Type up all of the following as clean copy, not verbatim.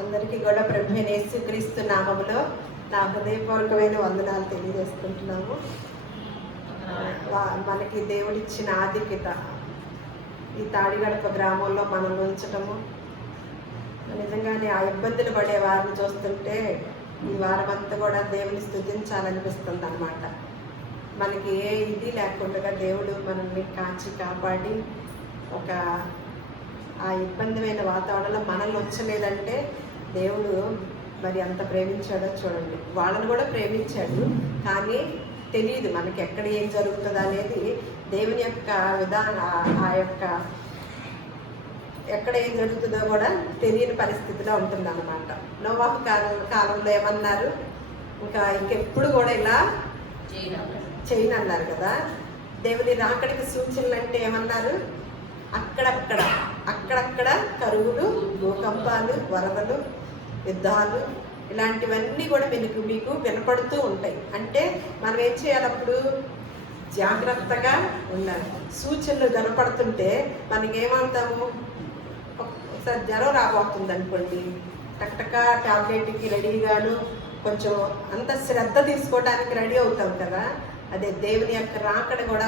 అందరికీ కూడా ప్రభువైన యేసుక్రీస్తు నామములో నా హృదయపూర్వకమైన వందనాలు తెలియజేసుకుంటున్నాము. మనకి దేవుడిచ్చిన ఆధిక్యత ఈ తాడిగడప గ్రామంలో మనం ఉంచటము నిజంగానే ఆ ఇబ్బందులు పడే వారిని చూస్తుంటే ఈ వారం అంతా కూడా దేవుని స్తుతించాలనిపిస్తుంది అన్నమాట. మనకి ఏ ఇది లేకుండా దేవుడు మనల్ని కాచి కాపాడి ఒక ఆ ఇబ్బందిమైన వాతావరణంలో మనల్ని ఉంచలేదంటే దేవుడు మరి ఎంత ప్రేమించాడో చూడండి. వాళ్ళని కూడా ప్రేమించాడు, కానీ తెలియదు మనకి ఎక్కడ ఏం జరుగుతుంది అనేది. దేవుని యొక్క ఆ యొక్క ఎక్కడ ఏం జరుగుతుందో కూడా తెలియని పరిస్థితిలో ఉంటుందన్నమాట. నోవాహు కాలంలో ఏమన్నారు, ఇంకెప్పుడు కూడా ఇలా చేయను అన్నారు కదా. దేవుని రాకడికి సూచనలు అంటే ఏమన్నారు, అక్కడక్కడ కరువులు, భూకంపాలు, వరదలు, యుద్ధాలు ఇలాంటివన్నీ కూడా మీకు వినపడుతూ ఉంటాయి. అంటే మనం ఏం చేయాలి, అప్పుడు జాగ్రత్తగా ఉండాలి. సూచనలు కనపడుతుంటే మనకేమవుతాము, ఒకసారి జ్వరం రాబోతుంది అనుకోండి, టక్టక టాబ్లెట్కి రెడీగాను కొంచెం అంత శ్రద్ధ తీసుకోవడానికి రెడీ అవుతాం కదా. అదే దేవుని యొక్క రాకడ కూడా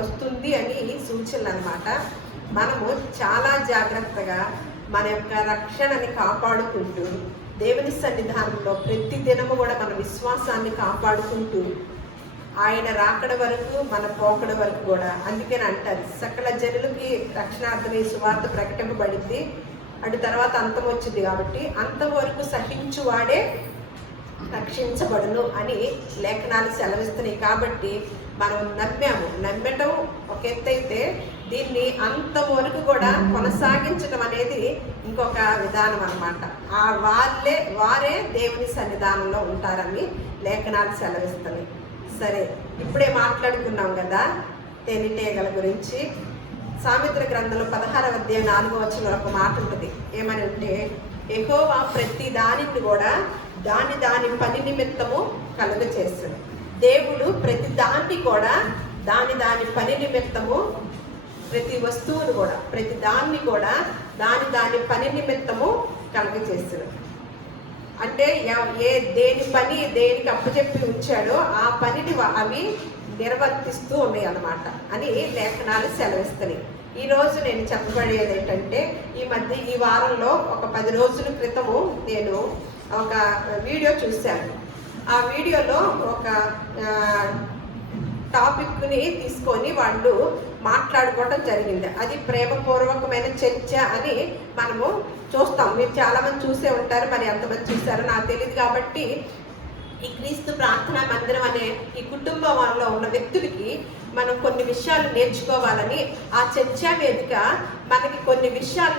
వస్తుంది అని సూచనలు అన్నమాట. మనము చాలా జాగ్రత్తగా మన యొక్క రక్షణని కాపాడుకుంటూ దేవుని సన్నిధానంలో ప్రతి దినము కూడా మన విశ్వాసాన్ని కాపాడుకుంటూ ఆయన రాకడ వరకు మన పోకడ వరకు కూడా, అందుకని అంటారు సకల జనులకి రక్షణార్థమై సువార్త ప్రకటింపబడింది, అటు తర్వాత అంతం వచ్చింది కాబట్టి అంతం వరకు సహించువాడే రక్షించబడును అని లేఖనాలు సెలవిస్తున్నాయి. కాబట్టి మనం నమ్మటం ఒక ఎత్తు అయితే దీన్ని అంతం వరకు కూడా కొనసాగించడం అనేది ఇంకొక విధానం అన్నమాట. వారే దేవుని సన్నిధానంలో ఉంటారని లేఖనాలు సెలవిస్తున్నాయి. సరే, ఇప్పుడే మాట్లాడుకున్నాం కదా తేనెటీగల గురించి. సామెతల గ్రంథంలో 16వ అధ్యాయం 4వ వచనంలో ఒక మాట ఉంటుంది. ఏమని అంటే, యెహోవా ప్రతి దానిని కూడా దాని పని నిమిత్తము కలుగ చేస్తాడు. దేవుడు ప్రతి దాన్ని కూడా దాని పని నిమిత్తము, ప్రతి వస్తువును కూడా ప్రతి దాన్ని కూడా దాని పని నిమిత్తము కలుగ చేస్తాడు. అంటే దేని పని దేనికి అప్పచెప్పి ఉంచాడో ఆ పనిని అవి నిర్వర్తిస్తూ ఉన్నాయి అన్నమాట అని లేఖనాలు సెలవిస్తున్నాయి. ఈరోజు నేను చెప్పబడేది ఏంటంటే, ఈ వారంలో ఒక 10 రోజుల క్రితము నేను ఒక వీడియో చూశాను. ఆ వీడియోలో ఒక టాపిక్ని తీసుకొని వాళ్ళు మాట్లాడుకోవటం జరిగింది. అది ప్రేమపూర్వకమైన చర్చ అని మనము చూస్తాం. మీరు చాలామంది చూసే ఉంటారు, మరి ఎంతమంది చూసారో నాకు తెలియదు. కాబట్టి ఈ క్రీస్తు ప్రార్థనా మందిరం అనే ఈ కుటుంబంలో ఉన్న వ్యక్తులకి మనం కొన్ని విషయాలు నేర్చుకోవాలని ఆ చర్చా వేదిక మనకి కొన్ని విషయాలు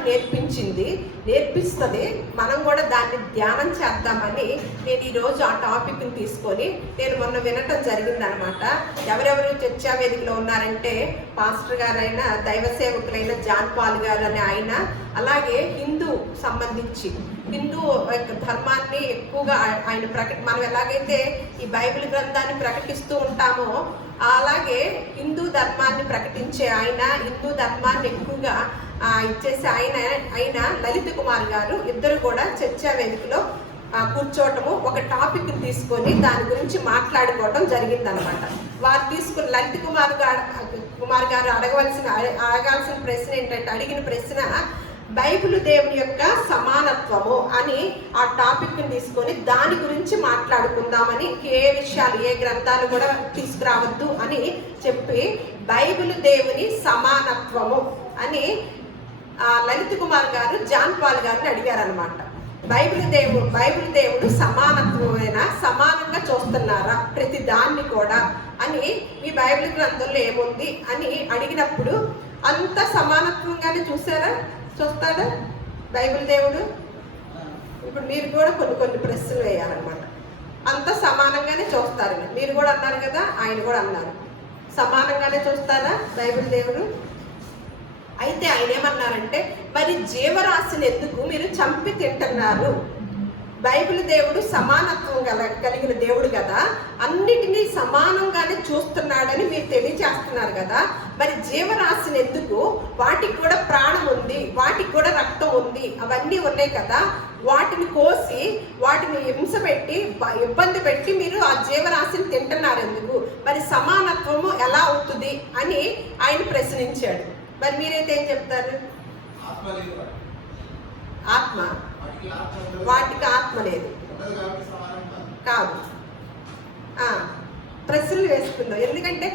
నేర్పిస్తుంది. మనం కూడా దాన్ని ధ్యానం చేద్దామని నేను ఈరోజు ఆ టాపిక్ని తీసుకొని నేను మొన్న వినటం జరిగిందనమాట. ఎవరెవరు చర్చా వేదికలో ఉన్నారంటే, పాస్టర్ గారైన దైవ సేవకులైన జాన్ పాల్ గారు అనే ఆయన, అలాగే హిందూ ధర్మాన్ని ఎక్కువగా ఆయన మనం ఎలాగైతే ఈ బైబిల్ గ్రంథాన్ని ప్రకటిస్తూ ఉంటామో అలాగే హిందూ ధర్మాన్ని ప్రకటించే ఆయన, హిందూ ధర్మాన్ని ఎక్కువగా ఇచ్చేసి ఆయన లలిత్ కుమార్ గారు ఇద్దరు కూడా చర్చా వేదికలో కూర్చోవటము, ఒక టాపిక్ తీసుకొని దాని గురించి మాట్లాడుకోవటం జరిగిందనమాట. వారు తీసుకుని లలిత్ కుమార్ గారు అడగాల్సిన ప్రశ్న ఏంటంటే, అడిగిన ప్రశ్న బైబిల్ దేవుని యొక్క సమానత్వము అని ఆ టాపిక్ని తీసుకొని దాని గురించి మాట్లాడుకుందామని, ఏ విషయాలు ఏ గ్రంథాలు కూడా తీసుకురావద్దు అని చెప్పి బైబిల్ దేవుని సమానత్వము అని లలిత్ కుమార్ గారు జాన్ పాల్ గారిని అడిగారనమాట. బైబిల్ దేవుడు సమానంగా చూస్తున్నారా ప్రతి దాన్ని కూడా అని మీ బైబిల్ గ్రంథంలో ఏముంది అని అడిగినప్పుడు, అంత సమానత్వంగానే చూస్తాడా బైబిల్ దేవుడు? ఇప్పుడు మీరు కూడా కొన్ని ప్రశ్నలు వేయాలన్నమాట. అంత సమానంగానే చూస్తారని మీరు కూడా అన్నారు కదా, ఆయన కూడా అన్నారు. సమానంగానే చూస్తారా బైబిల్ దేవుడు? అయితే ఆయన ఏమన్నారంటే, మరి జీవరాశిని ఎందుకు మీరు చంపి తింటున్నారు? బైబిల్ దేవుడు సమానత్వం కలిగిన దేవుడు కదా, అన్నిటినీ సమానంగానే చూస్తున్నాడని మీరు తెలియచేస్తున్నారు కదా. మరి జీవరాశిని ఎందుకు? వాటికి కూడా ప్రాణం ఉంది, వాటికి కూడా రక్తం ఉంది, అవన్నీ ఉన్నాయి కదా. వాటిని కోసి వాటిని హింస పెట్టి ఇబ్బంది పెట్టి మీరు ఆ జీవరాశిని తింటున్నారు ఎందుకు? మరి సమానత్వము ఎలా అవుతుంది అని ఆయన ప్రశ్నించాడు. మరి మీరైతే ఏం చెప్తారు? ఆత్మ, వాటికి ఆత్మ లేదు కాదు. ప్రశ్నలు వేసుకుందాం. ఎందుకంటే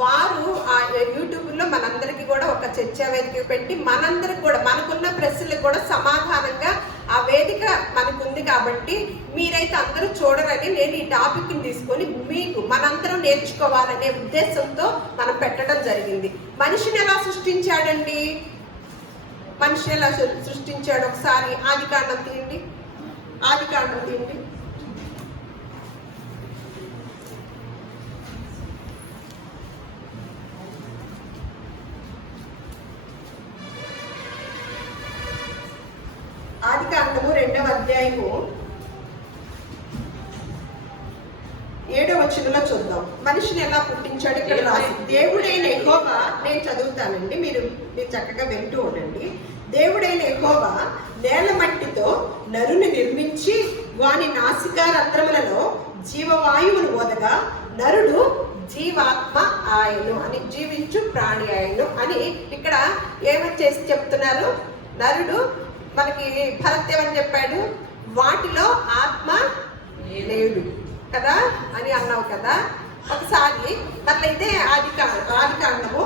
వారు ఆ యూట్యూబ్లో మనందరికీ కూడా ఒక చర్చా వేదిక పెట్టి మనందరికి కూడా మనకున్న ప్రశ్నలకు కూడా సమాధానంగా ఆ వేదిక మనకుంది కాబట్టి మీరైతే అందరూ చూడరని నేను ఈ టాపిక్ని తీసుకొని మీకు మనందరం నేర్చుకోవాలనే ఉద్దేశంతో మనం పెట్టడం జరిగింది. మనిషిని ఎలా సృష్టించాడండి? మనిషిని ఎలా సృష్టించాడు? ఒకసారి ఆదికాండం తీయండి. ఆదికాండం తీయండి. ఆదికాండము 2వ అధ్యాయము 7వ వచనంలో చూద్దాం. మనిషిని ఎలా పుట్టించాడు ఇక్కడ రాసి. దేవుడైన యెహోవా, నేను చదువుతానండి, మీరు చక్కగా వింటూ ఉండండి. దేవుడైన యెహోవా నేల మట్టితో నరుని నిర్మించి వాని నాసికారంధ్రములలో జీవవాయువును వదగా నరుడు జీవాత్మ ఆయను అని, జీవించు ప్రాణి ఆయను అని ఇక్కడ ఏమని చేసి చెప్తున్నారు? నరుడు మనకి భరత్ ఏమని చెప్పాడు? వాటిలో ఆత్మ లేడు కదా అని అన్నావు కదా. ఒకసారి మళ్ళీ ఇదే ఆదికాండము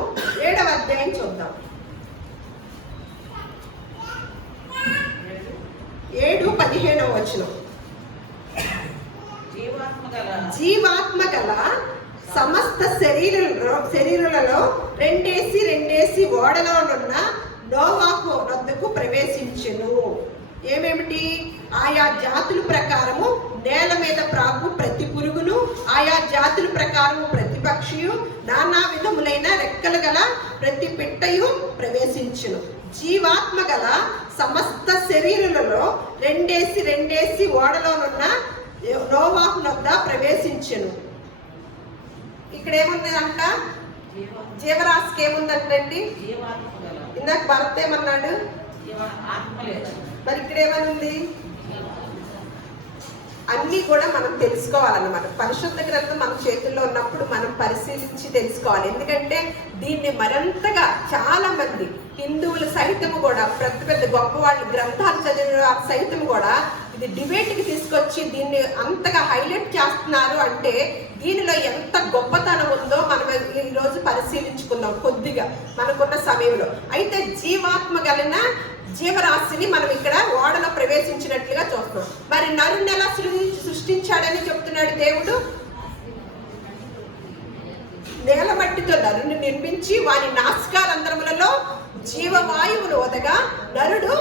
7వ అధ్యాయం చూద్దాం. 7:17 వచనం. జీవాత్మ గల సమస్త శరీరులలో రెండేసి ఓడలోనున్న నోవాహు వద్దకు ప్రవేశించెను. ఏమేమిటి? ఆయా జాతుల ప్రకారము నేల మీద ప్రాకు ప్రతి పురుగును, ఆయా జాతుల ప్రకారము ప్రతి పక్షియు, నానా విధములైన రెక్కలు గల ప్రతి పిట్టయు ప్రవేశించును. జీవాత్మ గల సమస్త శరీరులలో రెండేసి ఓడలోనున్న నోవాహు వద్ద ప్రవేశించెను. ఇక్కడ ఏముందంట? జీవరాశికి ఏముందంటండి? ఇందాక భరత్ ఏమన్నాడు? మరి ఇక్కడ ఏమనుంది? అన్నీ కూడా మనం తెలుసుకోవాలన్నమాట. పరిశుద్ధ గ్రంథం మన చేతుల్లో ఉన్నప్పుడు మనం పరిశీలించి తెలుసుకోవాలి. ఎందుకంటే దీన్ని మరింతగా చాలా మంది హిందువులు సైతము కూడా, పెద్ద గొప్ప వాళ్ళు గ్రంథాలు చదివిన వారు సైతం కూడా ఇది డిబేట్కి తీసుకొచ్చి దీన్ని అంతగా హైలైట్ చేస్తున్నారు. అంటే దీనిలో ఎంత గొప్పతనం ఉందో మనం ఈరోజు పరిశీలించుకుందాం కొద్దిగా మనకున్న సమయంలో. అయితే జీవాత్మ కలిగిన జీవరాశిని మనం ఇక్కడ ఓడలో ప్రవేశించినట్లుగా చూస్తున్నాం. మరి నరుని ఎలా సృష్టించాడని చెప్తున్నాడు దేవుడు? నేల మట్టితో నరుని నిర్మించి వాని నాసికారంధ్రములలో జీవవాయువును వదగా నరుడు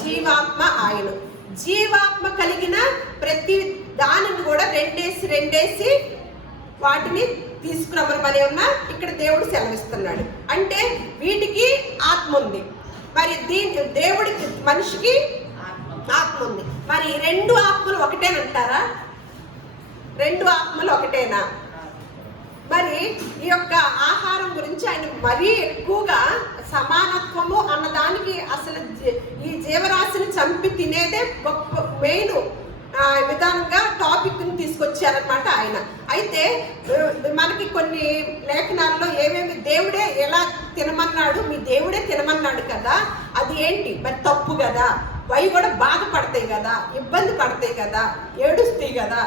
జీవాత్మ ఆయను. జీవాత్మ కలిగిన ప్రతి దానిని కూడా రెండేసి వాటిని తీసుకురమ్మని ఉన్న ఇక్కడ దేవుడు సెలవిస్తున్నాడు. అంటే వీటికి ఆత్మ ఉంది. మరి దేవుడికి మనిషికి ఆత్మ ఉంది. మరి రెండు ఆత్మలు ఒకటేనంటారా? రెండు ఆత్మలు ఒకటేనా? మరి ఈ యొక్క ఆహారం గురించి ఆయన మరీ ఎక్కువగా సమానత్వము అన్నదానికి అసలు ఈ జీవరాశిని చంపి తినేదే గొప్ప మెయిన్ విధానంగా టాపిక్ని తీసుకొచ్చారనమాట ఆయన. అయితే మనకి కొన్ని లేఖనాల్లో ఏమేమి దేవుడే ఎలా తినమన్నాడు, మీ దేవుడే తినమన్నాడు కదా, అది ఏంటి? మరి తప్పు కదా, అవి కూడా బాధపడతాయి కదా, ఇబ్బంది పడతాయి కదా, ఏడుస్తాయి కదా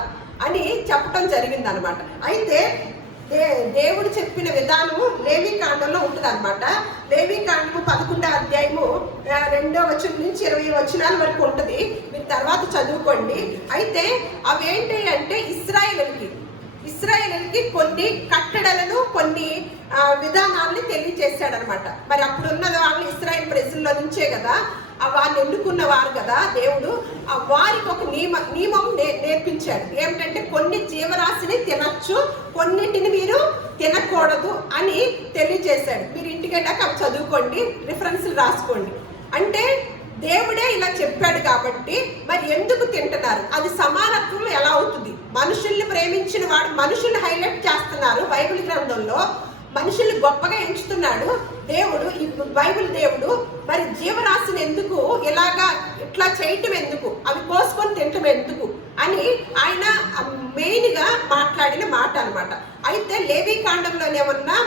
అని చెప్పడం జరిగింది అనమాట. అయితే దేవుడు చెప్పిన విధానము లేవీకాండంలో ఉంటుంది అనమాట. లేవీకాండము 11వ అధ్యాయము 2వ వచనం నుంచి 20 వచనాల వరకు ఉంటుంది. మీరు తర్వాత చదువుకోండి. అయితే అవేంటి అంటే ఇశ్రాయేలుకి కొన్ని కట్టడలను, కొన్ని విధానాలని తెలియచేశాడనమాట. మరి అప్పుడున్న వాళ్ళు ఇశ్రాయేల్ ప్రజల్లో నుంచే కదా, వారిని ఎన్నుకున్నవారు కదా దేవుడు. వారికి ఒక నియమం నేర్పించాడు. ఏమిటంటే కొన్ని జీవరాశిని తినచ్చు, కొన్నిటిని మీరు తినకూడదు అని తెలియజేశాడు. మీరు ఇంటికి వెళ్ళాక అవి చదువుకోండి, రిఫరెన్స్లు రాసుకోండి. అంటే దేవుడే ఇలా చెప్పాడు కాబట్టి మరి ఎందుకు తింటున్నారు? అది సమానత్వం ఎలా అవుతుంది? మనుషుల్ని ప్రేమించిన వాడు మనుషుల్ని హైలైట్ చేస్తున్నారు బైబిల్ గ్రంథంలో, మనుషుల్ని గొప్పగా ఎంచుతున్నాడు దేవుడు, ఈ బైబిల్ దేవుడు. మరి జీవరాశిని ఎందుకు ఇట్లా చేయటం ఎందుకు, అవి కోసుకొని తినటం ఎందుకు అని ఆయన మెయిన్గా మాట్లాడిన మాట అనమాట. అయితే లేవీ కాండంలోనేమన్నా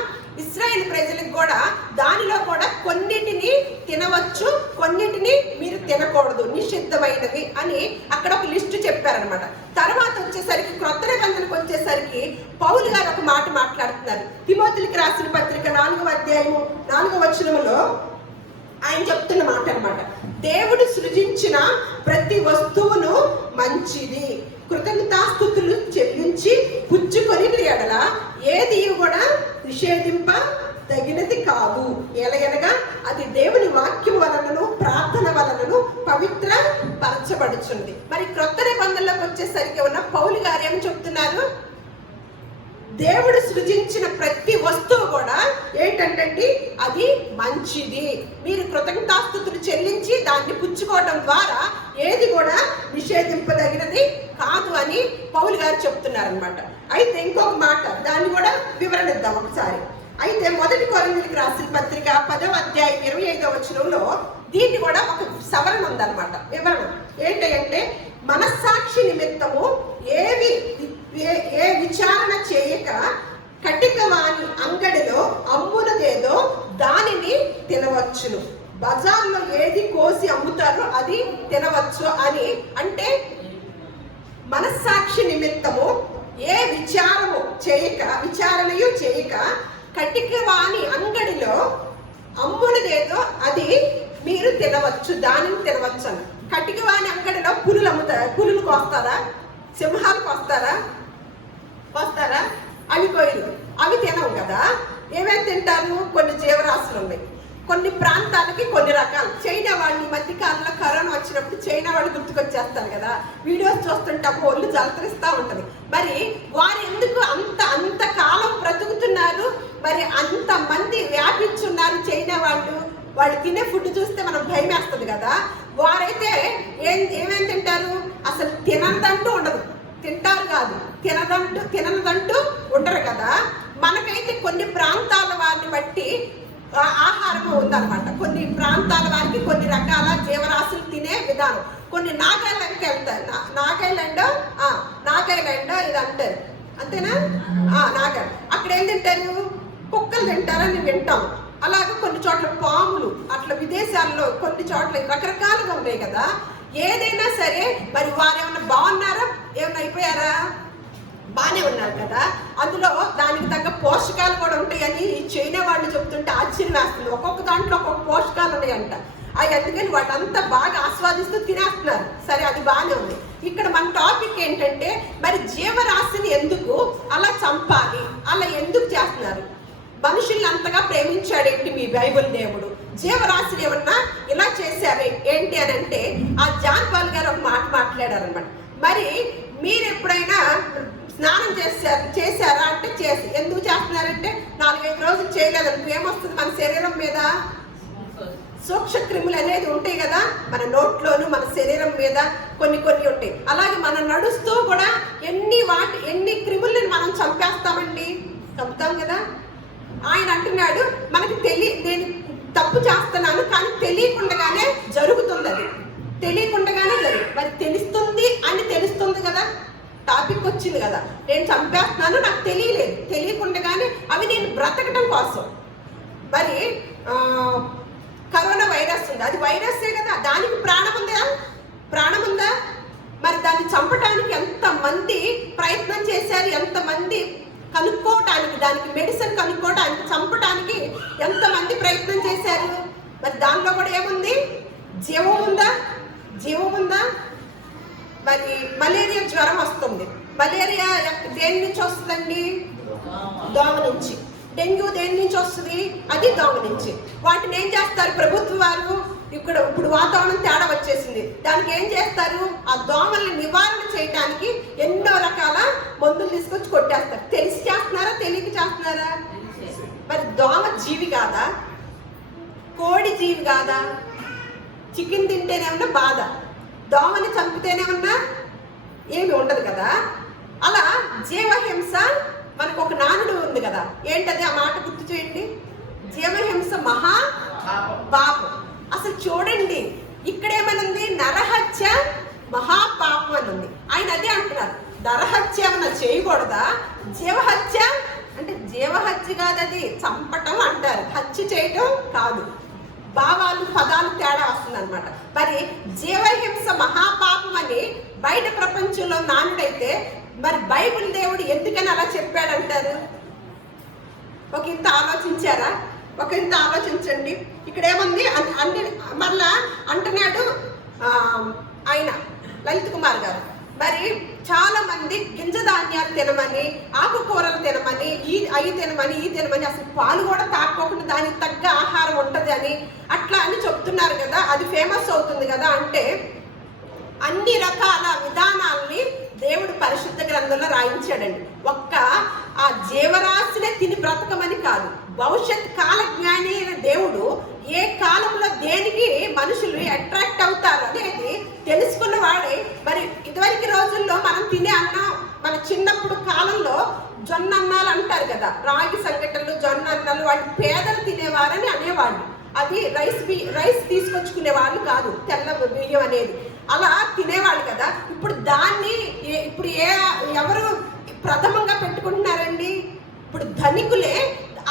ఇశ్రాయేల్ ప్రజలకు కూడా దానిలో కూడా కొన్నిటిని తినవచ్చు, కొన్నిటిని మీరు తినకూడదు, నిషిద్ధమైనవి అని అక్కడ ఒక లిస్టు చెప్పారనమాట. తర్వాత వచ్చేసరికి క్రొత్త నిబంధనకు వచ్చేసరికి పౌలు గారు ఒక మాట మాట్లాడుతున్నారు. తిమోతికి రాసిన పత్రిక 4వ అధ్యాయము 4వ వచనములో ఆయన చెప్తున్న మాట అనమాట. దేవుడు సృజించిన ప్రతి వస్తువును మంచిది, కృతజ్ఞతాస్తుతులు చెల్లించి పుచ్చుకొని ఎడల ఏది కూడా నిషేధింప తగినది కాదు. ఎలగనగా అది దేవుని వాక్యం వలనను ప్రార్థన వలనను పవిత్ర పరచబడుచుంది. మరి క్రొత్త నిబంధనలోకి వచ్చేసరికి ఉన్న పౌలు గారు ఏం చెప్తున్నారు? దేవుడు సృజించిన ప్రతి వస్తువు కూడా ఏంటంటే అది మంచిది, మీరు కృతజ్ఞతాస్తుతులు చెల్లించి దాన్ని పుచ్చుకోవడం ద్వారా ఏది కూడా నిషేధింపదగినది కాదు అని పౌలు గారు చెప్తున్నారనమాట. అయితే ఇంకొక మాట, దాన్ని కూడా వివరణ ఇద్దాం ఒకసారి. అయితే 1 కొరింథీయులకు రాసిన పత్రిక 10వ అధ్యాయం 25వ వచనంలో దీన్ని కూడా ఒక సవరణ ఉందన్నమాట, వివరణ. ఏంటంటే మనస్సాక్షి నిమిత్తము ఏ విచారణ చేయక కటిక వాని అంగడిలో అమ్మునదేదో దానిని తినవచ్చును, బజార్లో ఏది కోసి అమ్ముతారో అది తినవచ్చు అని. అంటే మనస్సాక్షి నిమిత్తము ఏ విచారణయు చేయక కటిక వాని అంగడిలో అమ్మునదేదో అది మీరు తినవచ్చు, దానిని తినవచ్చు అని. కటిక వాని అంగడిలో పులులు అమ్ముతారా? పులులు కోస్తారా? సింహాలు కోస్తారా? అవి కోయలు, అవి తినవు కదా. ఏమేమి తింటారు? కొన్ని జీవరాశులు ఉన్నాయి, కొన్ని ప్రాంతాలకి కొన్ని రకాలు. చైనా వాళ్ళు ఈ మధ్య కాలంలో కరోనా వచ్చినప్పుడు చైనా వాళ్ళు గుర్తుకొచ్చేస్తారు కదా, వీడియోస్ చూస్తుంటే ఒళ్ళు జలతరిస్తూ ఉంటుంది. మరి వారు ఎందుకు అంత కాలం బ్రతుకుతున్నారు? మరి అంత మంది వ్యాపించున్నారు చైనా వాళ్ళు తినే ఫుడ్ చూస్తే మనం భయం వేస్తుంది కదా. వారైతే ఏమేమి తింటారు? అసలు తినదంటూ ఉండదు, తింటారు కాదు, తినదంటూ ఉండరు కదా. మనకైతే కొన్ని ప్రాంతాల వారిని బట్టి ఆహారం ఉందన్నమాట. కొన్ని ప్రాంతాల వారికి కొన్ని రకాల జీవరాశులు తినే విధానం. కొన్ని నాగాలాండ్కి వెళ్తారు, నాగాలాండ్ ఇది అంటారు, అంతేనా? నాగాలాండ్ అక్కడ ఏం తింటారు? కుక్కలు తింటారని వింటాం. అలాగే కొన్ని చోట్ల పాములు, అట్లా విదేశాల్లో కొన్ని చోట్ల రకరకాలుగా ఉన్నాయి కదా. ఏదైనా సరే మరి వారు ఏమన్నా బాగున్నారా? ఏమన్నా అయిపోయారా? బాగానే ఉన్నారు కదా. అందులో దానికి తగ్గ పోషకాలు కూడా ఉంటాయని చైనా వాళ్ళు చెప్తుంటే ఆశ్చర్యం వేస్తుంది. ఒక్కొక్క దాంట్లో ఒక్కొక్క పోషకాలు ఉన్నాయంట. అవి అందుకని వాళ్ళంతా బాగా ఆస్వాదిస్తూ తినేస్తున్నారు. సరే, అది బాగానే ఉంది. ఇక్కడ మన టాపిక్ ఏంటంటే మరి జీవరాశిని ఎందుకు అలా చంపాలి, అలా ఎందుకు చేస్తున్నారు? మనుషుల్ని అంతగా ప్రేమించాడేంటి మీ బైబిల్ దేవుడు? జీవరాశిని ఏమన్నా ఇలా చేశారు ఏంటి అని అంటే ఆ జాన్ పాల్ గారు ఒక మాట మాట్లాడారనమాట. మరి మీరు ఎప్పుడైనా స్నానం చేశారా అంటే ఎందుకు చేస్తున్నారంటే 4-5 రోజులు చేయలేదనుకో ఏమొస్తుంది? మన శరీరం మీద సూక్ష్మ క్రిములు అనేది ఉంటాయి కదా, మన నోట్లోను మన శరీరం మీద కొన్ని ఉంటాయి. అలాగే మనం నడుస్తూ కూడా ఎన్ని క్రిములను మనం చంపుతాం కదా. ఆయన అంటున్నాడు మనకి నేను తప్పు చేస్తున్నాను కానీ తెలియకుండానే జరుగుతుంది. అది తెలియకుండానే మరి తెలుస్తుంది కదా. టాపిక్ వచ్చింది కదా, నేను చంపేస్తున్నాను, నాకు తెలియకుండానే అవి నేను బ్రతకడం కోసం. మరి కరోనా వైరస్ ఉంది, అది వైరస్సే కదా, దానికి ప్రాణం ఉందా? మరి దాన్ని చంపడానికి ఎంతమంది ప్రయత్నం చేశారు, ఎంతమంది కనుక్కోవటానికి, దానికి మెడిసిన్ కనుక్కోవడానికి, చంపడానికి ఎంతమంది ప్రయత్నం చేశారు. మరి దానిలో కూడా ఏముంది? జీవం ఉందా? మరి మలేరియా జ్వరం వస్తుంది, మలేరియా దేని నుంచి వస్తుందండి? దోమ నుంచి. డెంగ్యూ దేని నుంచి వస్తుంది? అది దోమ నుంచి. వాటిని ఏం చేస్తారు ప్రభుత్వ వారు? ఇప్పుడు వాతావరణం తేడా వచ్చేసింది, దానికి ఏం చేస్తారు? ఆ దోమల్ని నివారణ చేయడానికి ఎన్నో రకాల మందులు తీసుకొచ్చి కొట్టేస్తారు. తెలిసి చేస్తున్నారా, తెలియక చేస్తున్నారా? మరి దోమ జీవి కాదా? కోడి జీవి కాదా? చికెన్ తింటేనేమన్నా బాధ, దోమని చంపితేనేమన్నా ఏమి ఉండదు కదా. అలా జీవహింస, మనకు ఒక నానుడు ఉంది కదా, ఏంటది ఆ మాట గుర్తు చేయండి. జీవహింస మహా పాపం. అసలు చూడండి, ఇక్కడేమనుంది, నరహత్య మహాపాపం అని ఉంది. ఆయన అదే అంటున్నారు, నరహత్య ఏమన్నా చేయకూడదా, జీవహత్య అంటే జీవహత్య కాదు, అది చంపటం అంటారు, హత్య చేయటం కాదు. భావాలు పదాలు తేడా వస్తుంది అనమాట. మరి జీవహింస మహాపాపం అని బయట ప్రపంచంలో నానుడైతే మరి బైబిల్ దేవుడు ఎందుకని అలా చెప్పాడంటారు? ఒక ఇంత ఆలోచించారా? ఒక ఇంత ఆలోచించండి. ఇక్కడ ఏముంది, అన్ని మళ్ళా అంటున్నాడు ఆయన లలిత్ కుమార్ గారు, మరి చాలా మంది గింజ ధాన్యాలు తినమని, ఆకుకూరలు తినమని, అవి తినమని, ఈ తినమని, అసలు పాలు కూడా తాక్కోకుండా దానికి తగ్గ ఆహారం ఉంటుంది అని అట్లా అని చెప్తున్నారు కదా, అది ఫేమస్ అవుతుంది కదా. అంటే అన్ని రకాల విధానాల్ని దేవుడు పరిశుద్ధ గ్రంథంలో రాయించాడండి. ఒక్క ఆ జీవరాశినే తిని బ్రతకమని కాదు, భవిష్యత్ కాల జ్ఞాని అయిన దేవుడు ఏ కాలంలో దేనికి మనుషులు అట్రాక్ట్ అవుతారు అనేది తెలుసుకున్న వాడే. మరి ఇదివరకు రోజుల్లో మనం తినే అన్నం, మన చిన్నప్పుడు కాలంలో జొన్న అన్నాలు అంటారు కదా, రాగి సంగటలు, జొన్న అన్నాలు, వాటి పేదలు తినేవారని అనేవాళ్ళు. అది రైస్ తీసుకొచ్చుకునే వాళ్ళు కాదు, తెల్ల బియ్యం అనేది అలా తినేవాళ్ళు కదా. ఇప్పుడు దాన్ని ఎవరు ప్రథమంగా పెట్టుకుంటున్నారండి? ఇప్పుడు ధనికులే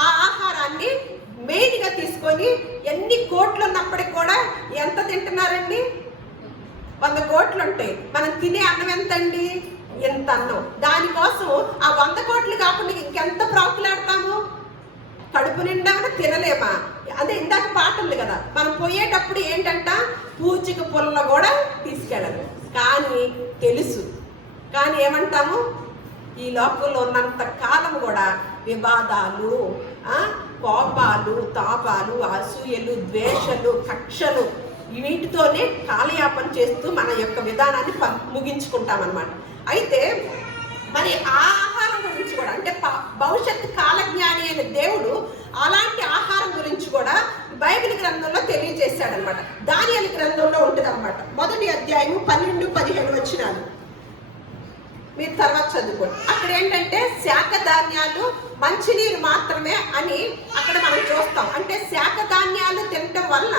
ఆ ఆహారాన్ని మెయిన్గా తీసుకొని ఎన్ని కోట్లు ఉన్నప్పటికి కూడా ఎంత తింటున్నారండి? 100 కోట్లు ఉంటాయి. మనం తినే అన్నం ఎంతండి? ఎంత అన్నం. దానికోసం ఆ 100 కోట్లు కాకుండా ఇంకెంత ప్రాకులాడతాము? కడుపు నిండా తినలేమా? అదే ఇందాక పాట ఉంది కదా, మనం పోయేటప్పుడు ఏంటంట, పూచిక పుల్ల కూడా తీసుకెళ్ళదు. కానీ తెలుసు, కానీ ఏమంటాము, ఈ లోకంలో ఉన్నంత కాలం కూడా వివాదాలు, కోపాలు, తాపాలు, అసూయలు, ద్వేషాలు, కక్షలు, వీటితోనే కాలయాపన చేస్తూ మన యొక్క విధానాన్ని ముగించుకుంటామన్నమాట. అయితే మరి ఆ ఆహారం గురించి కూడా, అంటే భవిష్యత్తు కాలజ్ఞాని అయిన దేవుడు అలాంటి ఆహారం గురించి కూడా బైబిల్ గ్రంథంలో తెలియజేశాడనమాట. దానియేలు గ్రంథంలో ఉంటుంది అనమాట. 1వ అధ్యాయము 12-15 వచనాలు మీరు తర్వాత చదువుకోండి. అక్కడ ఏంటంటే శాఖ ధాన్యాలు, మంచినీరు మాత్రమే అని అక్కడ మనం చూస్తాం. అంటే శాఖ ధాన్యాలు తినటం వల్ల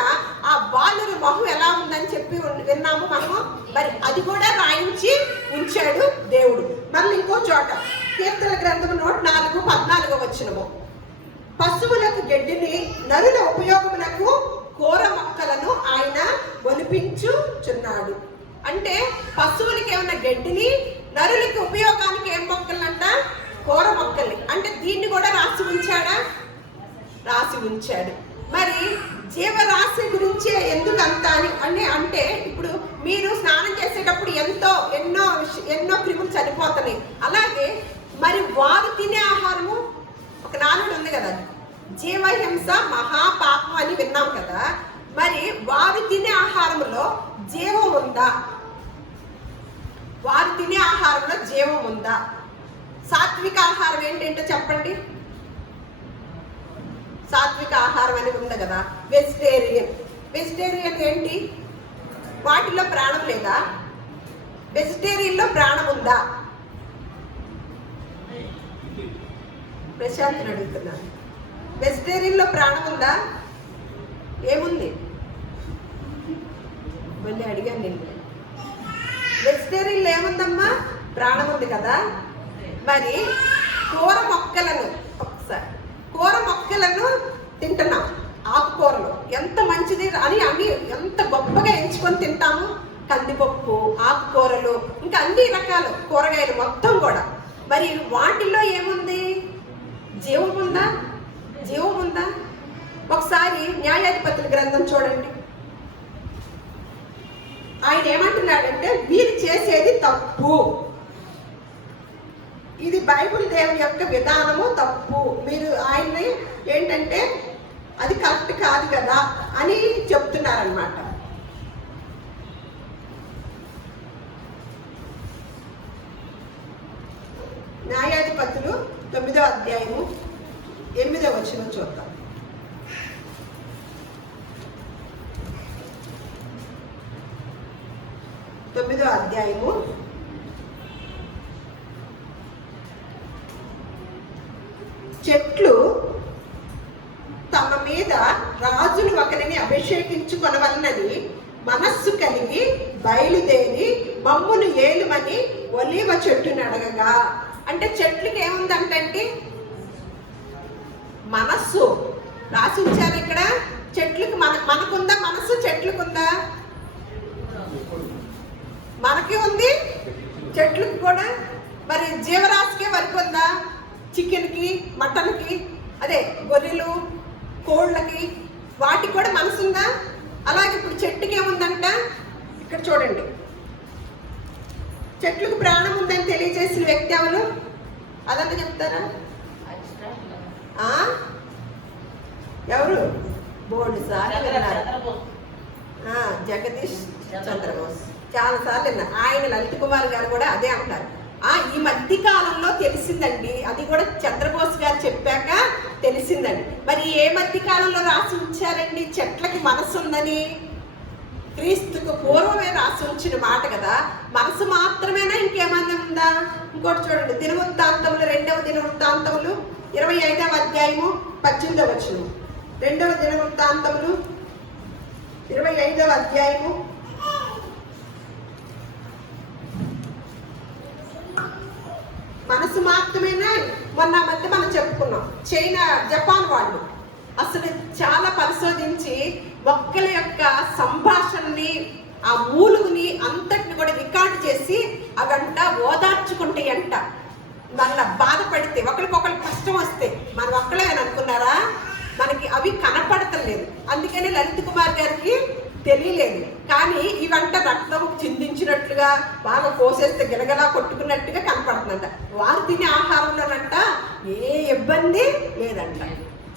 ఆ బాలుర మొహం ఎలా ఉందని చెప్పి విన్నాము మనము. మరి అది కూడా రాయించి ఉంచాడు దేవుడు. మళ్ళీ ఇంకో చోట కీర్తన గ్రంథం 104:14 వచనము, పశువులకు గడ్డిని, నరుల ఉపయోగమునకు కూర మొక్కలను ఆయన ఒలిపించుచున్నాడు. అంటే పశువులకి ఏమన్నా గడ్డిని, నరులకి ఉపయోగానికి ఏం మొక్కలంట? కూర మొక్కల్ని. అంటే దీన్ని కూడా రాసి ఉంచాడా? రాసి ఉంచాడు. మరి జీవరాశి గురించే ఎందుకు అంత అని అంటే, ఇప్పుడు మీరు స్నానం చేసేటప్పుడు ఎన్నో క్రిములు చనిపోతున్నాయి. అలాగే మరి వారు తినే ఆహారము, ఒక నానుడు ఉంది కదా, జీవహింస మహాపాపం అని విన్నాం కదా. మరి వారు తినే ఆహారంలో జీవం ఉందా? వారు తినే ఆహారంలో జీవం ఉందా? సాత్విక ఆహారం ఏంటంటే చెప్పండి. సాత్విక ఆహారం అని ఉంది కదా, వెజిటేరియన్ ఏంటి? వాటిలో ప్రాణం లేదా? వెజిటేరియన్లో ప్రాణం ఉందా? ప్రశాంత్ని అడుగుతున్నాను, వెజిటేరియన్లో ప్రాణం ఉందా? ఏముంది? మళ్ళీ అడిగాను నేను. వెజిటేరియన్లో ఏముందమ్మా? ప్రాణం ఉంది కదా. మరి కూర మొక్కలను తింటున్నాం. ఆకుకూరలు ఎంత మంచిది అని ఎంత గొప్పగా ఎంచుకొని తింటాము. కందిపప్పు, ఆకుకూరలు, ఇంకా అన్ని రకాల కూరగాయలు మొత్తం కూడా. మరి వాటిల్లో ఏముంది? జీవం ఉందా? ఒకసారి న్యాయాధిపతుల గ్రంథం చూడండి. ఆయన ఏమంటున్నాడంటే, మీరు చేసేది తప్పు, ఇది బైబిల్ దేవుని యొక్క విధానము తప్పు, మీరు ఆయన్ని ఏంటంటే అది కరెక్ట్ కాదు కదా అని చెప్తున్నారనమాట. న్యాయాధిపతులు 9వ అధ్యాయము 8వ వచనం చూద్దాం. అధ్యాయము 7 చెట్లు తమ మీద రాజును ఒకరిని అభిషేకించుకొనవలనని మనస్సు కలిగి బయలుదేరి మమ్మును ఏలుమని ఒలీవ చెట్టుని అడగగా. అంటే చెట్లకి ఏముందంటే మనస్సు రాసి ఉంచారు ఇక్కడ. చెట్లకు మనకుందా మనస్సు? చెట్లకుందా? మనకి ఉంది, చెట్లకు కూడా. మరి జీవరాశికే వరికొందా? చికెన్కి, మటన్కి, అదే గొర్రెలు, కోళ్ళకి, వాటికి కూడా మనసు ఉందా? అలాగే ఇప్పుడు చెట్టుకి ఏముందంట? ఇక్కడ చూడండి, చెట్లకు ప్రాణం ఉందని తెలియజేసిన వ్యక్తి ఎవరు? అదంతా చెప్తారా? ఎవరు? బోర్డు సార్లు విన్నారు. జగదీష్ చంద్రబోస్ చాలాసార్లు విన్నారు. ఆయన లలిత్ కుమార్ గారు కూడా అదే అంటారు. ఈ మధ్య కాలంలో తెలిసిందండి, అది కూడా చంద్రబోస్ గారు చెప్పాక తెలిసిందండి. మరి ఏ మధ్య కాలంలో రాసి ఉంచారండి చెట్లకి మనసు ఉందని? క్రీస్తుకు పూర్వమే రాసి ఉంచిన మాట కదా. మనసు మాత్రమేనా, ఇంకేమన్నా ఉందా? ఇంకోటి చూడండి, దినవృత్తాంతములు 2వ దినవృత్తాంతములు 25వ అధ్యాయము 18వ వచనం. 2వ దినవృత్తాంతములు 25వ అధ్యాయము 18వ. మనసు మాత్రమేనా? మొన్న మధ్య మనం చెప్పుకున్నాం, చైనా, జపాన్ వాళ్ళు అసలు చాలా పరిశోధించి మొక్కల యొక్క సంభాషణని, ఆ మూలుగుని అంతటిని కూడా రికార్డు చేసి అవంట ఓదార్చుకుంటాయి అంట. మళ్ళీ బాధపడితే, ఒకరికొకరికి కష్టం వస్తే మనం ఒక్కలే అని అనుకున్నారా? మనకి అవి కనపడతలేదు. అందుకని లలిత్ కుమార్ గారికి తెలియలేదు. కానీ ఇవంట రక్తం చిందించినట్లుగా, బాగా కోసేస్తే గిలగలా కొట్టుకున్నట్టుగా కనపడుతుందంట. వారు తినే ఆహారంలోనంట ఏ ఇబ్బంది లేదంట.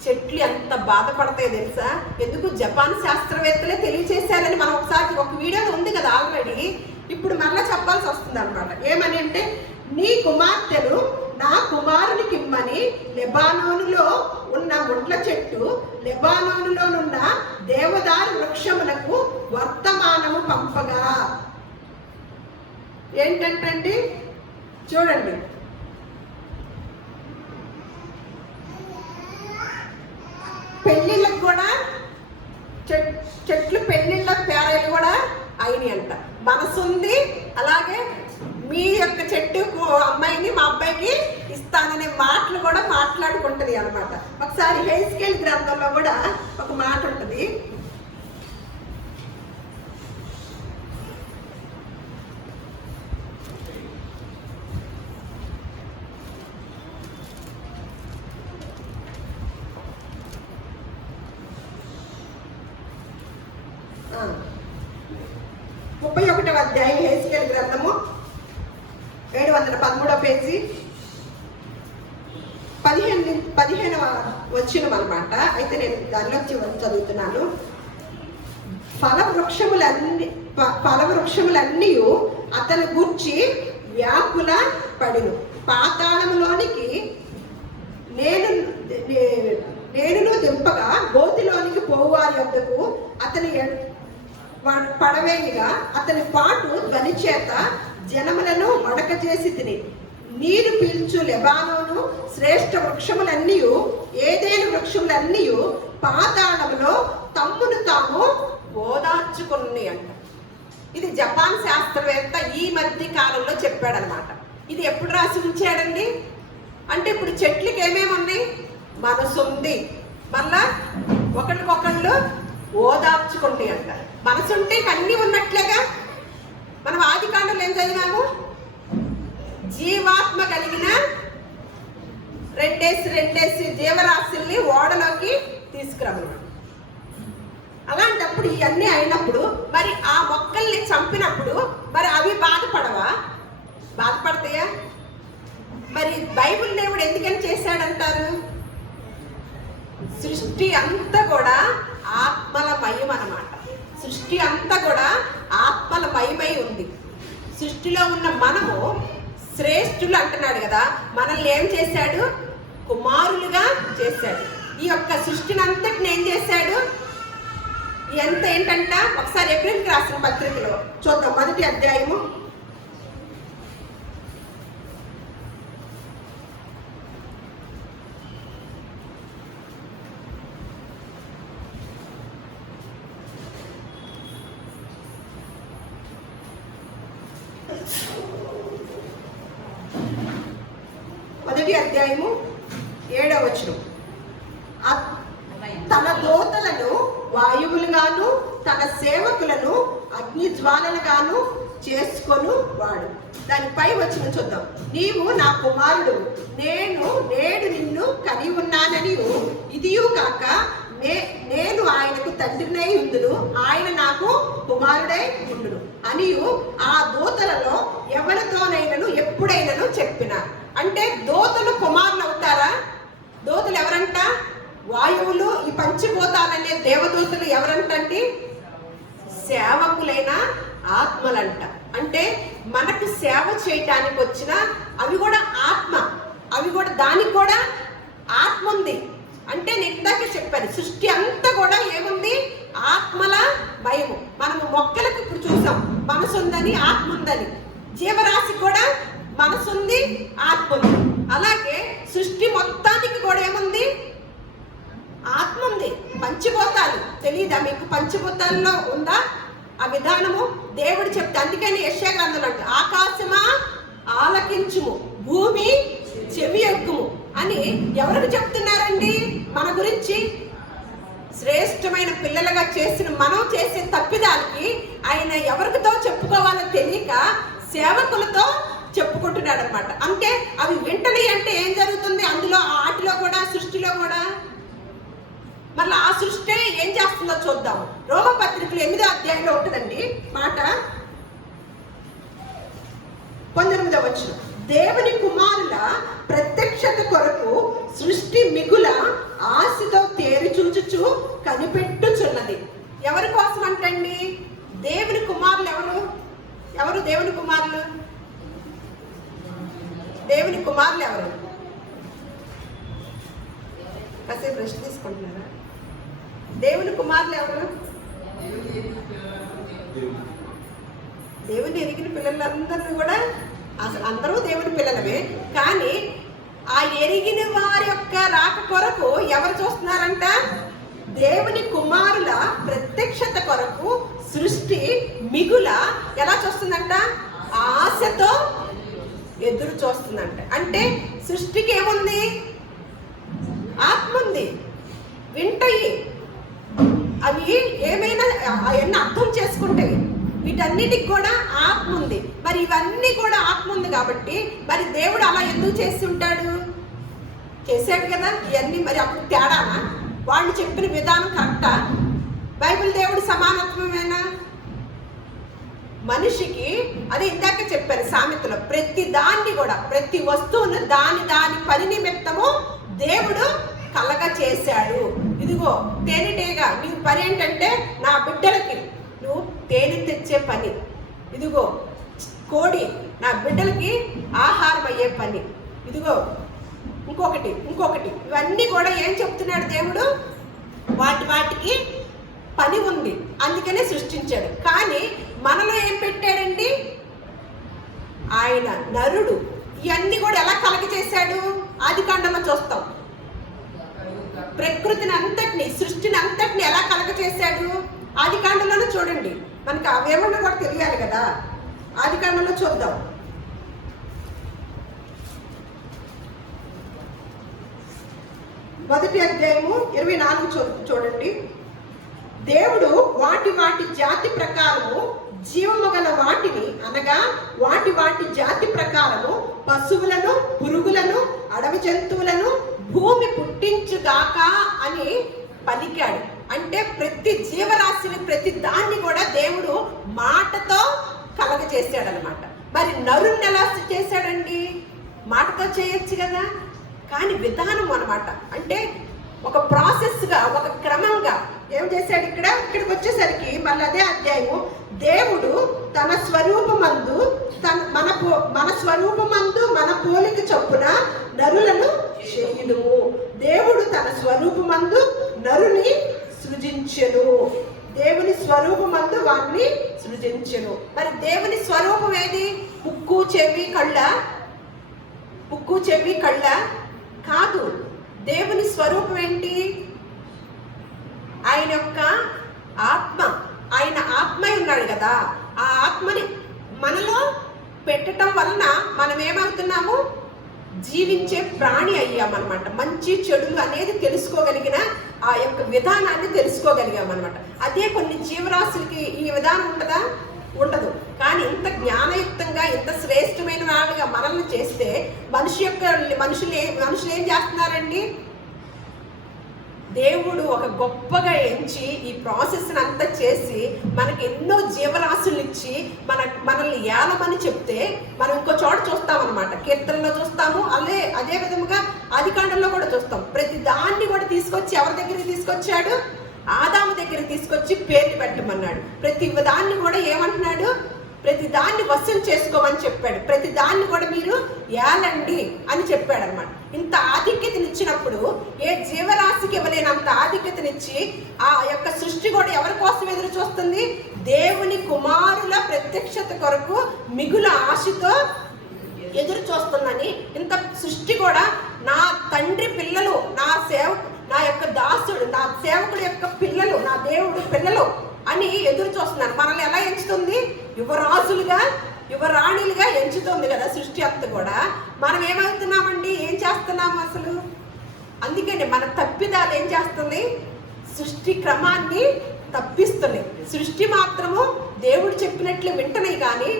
చెట్లు ఎంత బాధపడతాయో తెలుసా? ఎందుకు? జపాన్ శాస్త్రవేత్తలే తెలియచేశారని మనం ఒకసారి ఒక వీడియోలో ఉంది కదా ఆల్రెడీ. ఇప్పుడు మళ్ళీ చెప్పాల్సి వస్తుంది అనమాట. ఏమని అంటే, నీ కుమార్తెను నా కుమారునికి ఇమ్మని లెబానోనులో ఉన్న ముండ్ల చెట్టు, లెబానోనులోనున్న దేవదారు వృక్షములకు వర్తమానము పంపగా. ఏంటంటే చూడండి, పెళ్ళిళ్ళకు కూడా చెట్లు పెళ్ళిళ్ళ పేరైలు కూడా అయినాయి అంట. మనసు ఉంది. అలాగే మీ యొక్క చెట్టుకు అమ్మాయిని మా అబ్బాయికి ఇస్తాననే మాటలు కూడా మాట్లాడుకుంటుంది అనమాట. ఒకసారి హెస్కేల్ గ్రంథంలో కూడా ఒక మాట ఉంటుంది. ఆ 31వ అధ్యాయం హెస్కేల్ గ్రంథము 713వ పేజీ 15వ వచనం అన్నమాట. అయితే నేను దానిలో చదువుతున్నాను. ఫలవృక్షములన్నీ అతను గూర్చి వ్యాకుల పడిను. పాతాళములోనికి నేను దింపగా గోతిలోనికి పోవారి వద్దకు అతని పడవేయగా అతని పాటు ధ్వని చేత జనములను మడక చేసి తిని. నీరు పీల్చు లెబానోను శ్రేష్ఠ వృక్షములన్నీ, ఏదైనా వృక్షములన్నీ పాతాళములో తమ్మును తాము ఓదార్చుకుని అంట. ఇది జపాన్ శాస్త్రవేత్త ఈ మధ్య కాలంలో చెప్పాడనమాట. ఇది ఎప్పుడు రాసి ఉంచాడండి అంటే, ఇప్పుడు చెట్లకి ఏమేమి ఉన్నాయి? మనసు ఉంది. మళ్ళా ఒకరికొకళ్ళు ఓదార్చుకుంటాయి అంట. మనసు ఉంటే అన్నీ ఉన్నట్లేగా. మనం ఆది కాండంలో ఏం చదివాము? జీవాత్మ కలిగిన రెండేసి జీవరాశుల్ని ఓడలోకి తీసుకురమ్మన్నాడు. అలాంటప్పుడు ఇవన్నీ అయినప్పుడు మరి ఆ మొక్కల్ని చంపినప్పుడు మరి అవి బాధపడవా? బాధపడతాయా? మరి బైబిల్ దేవుడు ఎందుకని చేశాడంటారు? సృష్టి అంతా కూడా ఆత్మలమయం అన్నమాట. సృష్టి అంతా కూడా ఆత్మలమయమై ఉంది. సృష్టిలో ఉన్న మనము శ్రేష్ఠులు అంటున్నాడు కదా. మనల్ని ఏం చేశాడు? కుమారులుగా చేశాడు. ఈ యొక్క సృష్టిని అంతటిని ఏం చేశాడు? ఎంత ఏంటంట? ఒకసారి ఏప్రిల్కి రాసిన పత్రికలో చూద్దాం. 1వ అధ్యాయము మొదటి అధ్యాయము 7వ వచనం. తన దూతలను వాయువులుగాను తన సేవకులను అగ్ని జ్వాలలుగాను చేసుకొను వాడు. దానిపై వచ్చిన చూద్దాం. నీవు నా కుమారుడు, నేను నేడు నిన్ను కని ఉన్నానని, ఇదియు కాక నేను ఆయనకు తండ్రినై ఉండును, ఆయన నాకు కుమారుడై ఉండును అనియు ఆ దూతలలో ఎవరితోనైనను ఎప్పుడైనను చెప్పిన. అంటే దూతలు కుమారులు అవుతారా? దూతలు ఎవరంట? వాయువులు, ఈ పంచభూతాలనే దేవదూతలు ఎవరంటండి? సేవకులైన ఆత్మలంట. అంటే మనకు సేవ చేయటానికి వచ్చిన అవి కూడా ఆత్మ, అవి కూడా దానికి కూడా ఆత్మ ఉంది. అంటే నేను ఇందాకే చెప్పాను, సృష్టి అంతా కూడా ఏముంది? ఆత్మల భయము. మనము మొక్కలకు ఇప్పుడు చూసాం మనసు ఉందని, ఆత్మ ఉందని. జీవరాశి కూడా మనసు ఉంది, ఆత్మ ఉంది. అలాగే సృష్టి మొత్తానికి కూడా ఏముంది? ఆత్మ ఉంది. పంచభూతాలు తెలీదా మీకు? పంచభూతాల్లో ఉందా ఆ విధానము? దేవుడు చెప్తే, అందుకని యెషయా గ్రంథంలో అంటే ఆకాశమా ఆలకించుము, భూమి చెవి ఎక్కుము అని ఎవరికి చెప్తున్నారండి? మన గురించి. శ్రేష్టమైన పిల్లలుగా చేసిన మనం చేసే తప్పిదానికి ఆయన ఎవరితో చెప్పుకోవాలో తెలియక సేవకులతో చెప్పుకుంటున్నాడు అనమాట. అంటే అవి వింటని అంటే ఏం జరుగుతుంది? అందులో ఆటిలో కూడా, సృష్టిలో కూడా. మళ్ళీ ఆ సృష్టి ఏం చేస్తుందో చూద్దాం. రోమపత్రికలు 8వ అధ్యాయంలో ఉంటుందండి మాట 19వ వచనం. దేవుని కుమారుల ప్రత్యక్షత కొరకు సృష్టి మిగుల ఆశతో తేరి చూచుచు కనిపెట్టుచున్నది. ఎవరి కోసం అంటండి? దేవుని కుమారులు ఎవరు? ఎవరు దేవుని కుమారులు? దేవుని కుమారులు ఎవరు? కాసేపు రెస్ట్ తీసుకుంటున్నారా? దేవుని కుమారులు ఎవరు? దేవుని ఎరిగిన పిల్లలందరూ కూడా అసలు అందరూ దేవుని పిల్లలమే. కానీ ఆ ఎరిగిన వారి యొక్క రాక కొరకు ఎవరు చూస్తున్నారంట? దేవుని కుమారుల ప్రత్యక్షత కొరకు సృష్టి మిగుల ఎలా చూస్తుందంట? ఆశతో ఎదురు చూస్తుందంట. అంటే సృష్టికి ఏముంది? ఆత్మ ఉంది. వింటాయి, అవి ఏమైనా అవన్నీ అర్థం చేసుకుంటాయి. వీటన్నిటికి కూడా ఆత్మ ఉంది. మరి ఇవన్నీ కూడా ఆత్మ ఉంది కాబట్టి మరి దేవుడు అలా ఎందుకు చేసి ఉంటాడు? చేశాడు కదా ఇవన్నీ. మరి అప్పుడు తేడానా? వాళ్ళు చెప్పిన విధానం కరెక్టా? బైబిల్ దేవుడు సమానత్వమేనా? మనిషికి అదే ఇందాక చెప్పారు సామెతలో, ప్రతి దాన్ని కూడా, ప్రతి వస్తువును దాని దాని పని నిమిత్తము దేవుడు కలగ చేశాడు. ఇదిగో తేనెటీగ, నీ పని ఏంటంటే నా బిడ్డలకి నువ్వు తేనె తెచ్చే పని. ఇదిగో కోడి, నా బిడ్డలకి ఆహారం అయ్యే పని. ఇదిగో ఇంకొకటి ఇంకొకటి. ఇవన్నీ కూడా ఏం చెప్తున్నాడు దేవుడు? వాటికి పని ఉంది, అందుకనే సృష్టించాడు. కానీ మనలో ఏం పెట్టాడండి? ఆయన నరుడు ఇవన్నీ కూడా ఎలా కలగ చేశాడు? ఆదికాండంలో చూస్తాం. ప్రకృతిని అంతటిని, సృష్టిని అంతటిని ఎలా కలగ చేశాడు? ఆదికాండంలోనే చూడండి. మనకి అవేమన్నా కూడా తెలియాలి కదా. ఆదికాండంలో చూద్దాం. మొదటి అధ్యాయము 24 చూడండి. దేవుడు వాటి వాటి జాతి ప్రకారము జీవము గల వాటిని, అనగా వాటి జాతి ప్రకారము పశువులను, పురుగులను, అడవి జంతువులను భూమి పుట్టించుగాక అని పలికాడు. అంటే ప్రతి జీవరాశిని, ప్రతి దాన్ని కూడా దేవుడు మాటతో కలగ చేశాడనమాట. మరి నరుణ్ణి ఎలా చేశాడండి? మాటతో చేయొచ్చు కదా, కానీ విధానం అనమాట. అంటే ఒక ప్రాసెస్గా, ఒక క్రమంగా ఏం చేశాడు? ఇక్కడికి వచ్చేసరికి మళ్ళీ అదే అధ్యాయము. దేవుడు తన స్వరూపమందు, మన స్వరూపమందు మన పోలిక చొప్పున నరులను చేయును. దేవుడు తన స్వరూపమందు నరుని సృజించెను. దేవుని స్వరూపమందు వారిని సృజించెను. మరి దేవుని స్వరూపం ఏది? ముక్కు చెవి కళ్ళ? ముక్కు చెవి కళ్ళ కాదు. దేవుని స్వరూపం ఏంటి? ఆయన యొక్క ఆత్మ. ఆయన ఆత్మ ఉన్నాడు కదా, ఆ ఆత్మని మనలో పెట్టడం వలన మనం ఏమవుతున్నాము, జీవించే ప్రాణి అయ్యామన్నమాట. మంచి చెడులు అనేది తెలుసుకోగలిగిన ఆ యొక్క విధానాన్ని తెలుసుకోగలిగామన్నమాట. అదే కొన్ని జీవరాశులకి ఈ విధానం ఉంటుందా? ఉండదు. కానీ ఇంత జ్ఞానయుక్తంగా ఇంత శ్రేష్టమైన వాళ్ళుగా మనల్ని చేస్తే మనుషులు ఏం చేస్తున్నారండి? దేవుడు ఒక గొప్పగా ఎంచి ఈ ప్రాసెస్ అంతా చేసి మనకి ఎన్నో జీవరాశులు ఇచ్చి మనల్ని ఏలమని చెప్తే మనం ఇంకో చోట చూస్తామన్నమాట. కీర్తనలో చూస్తాము, అదే విధముగా ఆదికాండంలో కూడా చూస్తాం. ప్రతి దాన్ని కూడా తీసుకొచ్చి ఎవరి దగ్గరికి తీసుకొచ్చాడు? ఆదాము దగ్గర తీసుకొచ్చి పేర్లు పెట్టమన్నాడు. ప్రతి దాన్ని కూడా ఏమంటున్నాడు? ప్రతి దాన్ని వశం చేసుకోమని చెప్పాడు. ప్రతి దాన్ని కూడా మీరు ఏలండి అని చెప్పాడు అనమాట. ఇంత ఆధిక్యతనిచ్చినప్పుడు ఏ జీవరాశికి ఇవ్వలేనంత ఆధిక్యతనిచ్చి ఆ యొక్క సృష్టి కూడా ఎవరి కోసం ఎదురు చూస్తుంది? దేవుని కుమారుల ప్రత్యక్షత కొరకు మిగుల ఆశతో ఎదురు చూస్తుందని. ఇంత సృష్టి కూడా నా తండ్రి పిల్లలు, నా యొక్క దాసుడు, నా సేవకుడు యొక్క పిల్లలు, నా దేవుడు పిల్లలు అని ఎదురు చూస్తున్నారు. మనల్ని ఎలా ఎంచుతుంది? యువరాజులుగా, యువరాణులుగా ఎంచుతుంది కదా సృష్టి అంతా కూడా. మనం ఏమవుతున్నామండి? ఏం చేస్తున్నాము అసలు? అందుకని మన తప్పిదాలు ఏం చేస్తుంది? సృష్టి క్రమాన్ని తప్పిస్తున్నాయి. సృష్టి మాత్రము దేవుడు చెప్పినట్లు వింటున్నాయి, కానీ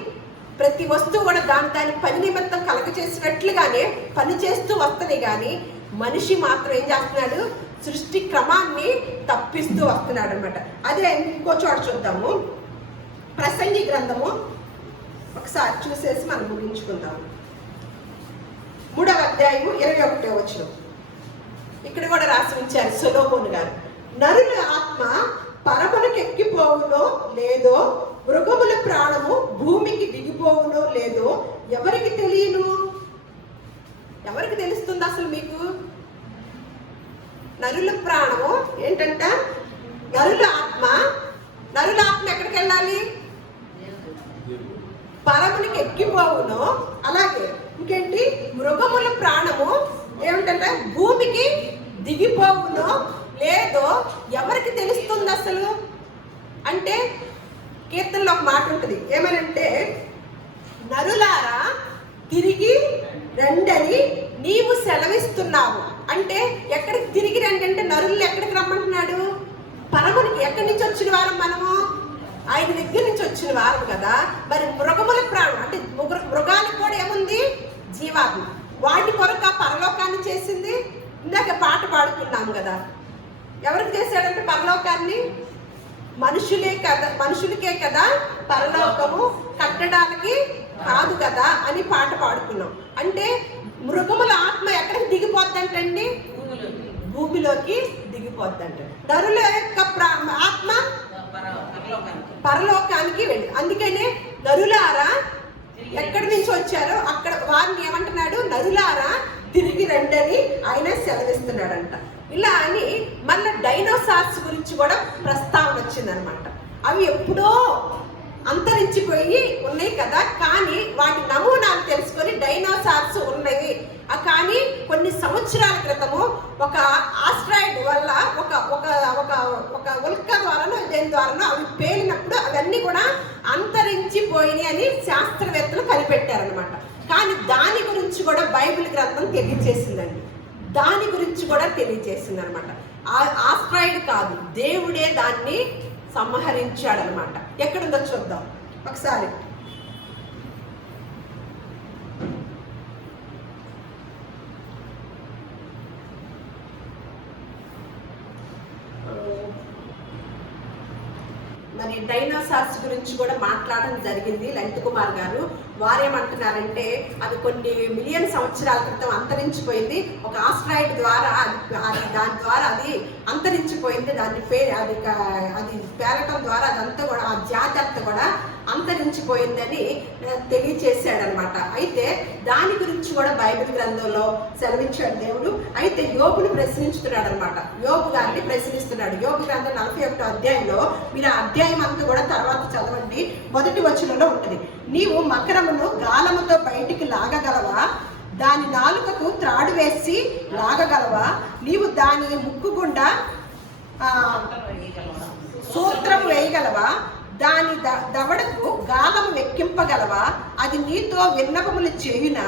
ప్రతి వస్తువు కూడా దాని పని నిమిత్తం కలగ చేసినట్లుగానే పని చేస్తూ వస్తున్నాయి. కానీ మనిషి మాత్రం ఏం చేస్తున్నాడు? సృష్టి క్రమాన్ని తప్పిస్తూ వస్తున్నాడు అనమాట. అదే ఇంకో చోట చూద్దాము. ప్రసంగి గ్రంథము ఒకసారి చూసేసి మనం ముగించుకుందాము. 3వ అధ్యాయము 21వ వచనం. ఇక్కడ కూడా రాసి ఉంచారు సొలొమోను గారు. నరుల ఆత్మ పరమునకు ఎక్కిపోవునో లేదో, మృగముల ప్రాణము భూమికి దిగిపోవునో లేదో ఎవరికి తెలియను? ఎవరికి తెలుస్తుంది అసలు మీకు? నరుల ప్రాణము ఏంటంట? నరుల ఆత్మ ఎక్కడికి వెళ్ళాలి? పరమునికి ఎక్కిపోవును. అలాగే ఇంకేంటి? మృగముల ప్రాణము ఏమిటంటే భూమికి దిగిపోవును లేదో ఎవరికి తెలుస్తుంది అసలు అంటే? కీర్తనలో ఒక మాట ఉంటుంది, ఏమనంటే నరులారా తిరిగి రండని నీవు సెలవిస్తున్నావు. అంటే ఎక్కడికి తిరిగి రండి అంటే నరులు ఎక్కడికి రమ్మంటున్నాడు? పరమునికి. ఎక్కడి నుంచి వచ్చిన వారం మనము? ఆయన దగ్గర నుంచి వచ్చిన వారం కదా. మరి మృగముల ప్రాణం అంటే మృగాలకు కూడా ఏముంది? జీవాత్మ. వాటి కొరకు ఆ పరలోకాన్ని చేసింది. ఇందాక పాట పాడుకున్నాము కదా. ఎవరికి చేశాడంటే పరలోకాన్ని? మనుషులకే కదా పరలోకము, కట్టడానికి కాదు కదా అని పాట పాడుకున్నాం. అంటే మృగముల ఆత్మ ఎక్కడికి దిగిపోద్దంటండి? భూమిలోకి దిగిపోద్దంట. నరుల యొక్క ఆత్మ పరలోకానికి వెళ్ళి. అందుకనే నరులారా ఎక్కడి నుంచి వచ్చారో అక్కడ వారిని ఏమంటున్నాడు? నరులారా తిరిగి రండని ఆయన సెలవిస్తున్నాడంట. ఇలా అని మళ్ళీ డైనోసార్స్ గురించి కూడా ప్రస్తావన వచ్చిందనమాట. అవి ఎప్పుడో అంతరించిపోయి ఉన్నాయి కదా, కానీ వాటి నమూనాలు తెలుసుకొని డైనోసార్స్ ఉన్నాయి. కానీ కొన్ని సంవత్సరాల క్రితము ఒక ఆస్ట్రాయిడ్ వల్ల ఒక ఉల్క ద్వారానో దేని ద్వారానో అవి పేలినప్పుడు అవన్నీ కూడా అంతరించిపోయినాయి అని శాస్త్రవేత్తలు కనిపెట్టారనమాట. కానీ దాని గురించి కూడా బైబిల్ గ్రంథం తెలియజేసిందండి. దాని గురించి కూడా తెలియజేసింది అనమాట. ఆస్ట్రాయిడ్ కాదు, దేవుడే దాన్ని సంహరించాడనమాట. ఎక్కడుందో చూద్దాం ఒకసారి. మరి డైనోసార్స్ గురించి కూడా మాట్లాడడం జరిగింది లలిత్ కుమార్ గారు. వారేమంటున్నారంటే అది కొన్ని మిలియన్ సంవత్సరాల క్రితం అంతరించిపోయింది. ఒక ఆస్ట్రాయిడ్ ద్వారా దాని ద్వారా అది అంతరించిపోయింది. అది పేలటం ద్వారా అదంతా కూడా ఆ జాతి అంతా కూడా అంతరించిపోయిందని తెలియచేశాడనమాట. అయితే దాని గురించి కూడా బైబిల్ గ్రంథంలో సెలవించాడు దేవుడు. అయితే యోబుని ప్రశ్నించుతున్నాడు అనమాట. యోబు గారిని ప్రశ్నిస్తున్నాడు. యోబు గ్రంథం 41వ అధ్యాయంలో మీరు ఆ అధ్యాయం అంతా కూడా తర్వాత చదవండి. మొదటి వచనంలో ఉంటుంది, నీవు మకరమును గాలముతో బయటికి లాగగలవా? దాని నాలుకకు త్రాడు వేసి లాగగలవా? నీవు దాని ముక్కు గుండా సూత్రం వేయగలవా? దాని దవడకు గాలము వెక్కింపగలవా? అది నీతో విన్నపములు చేయునా?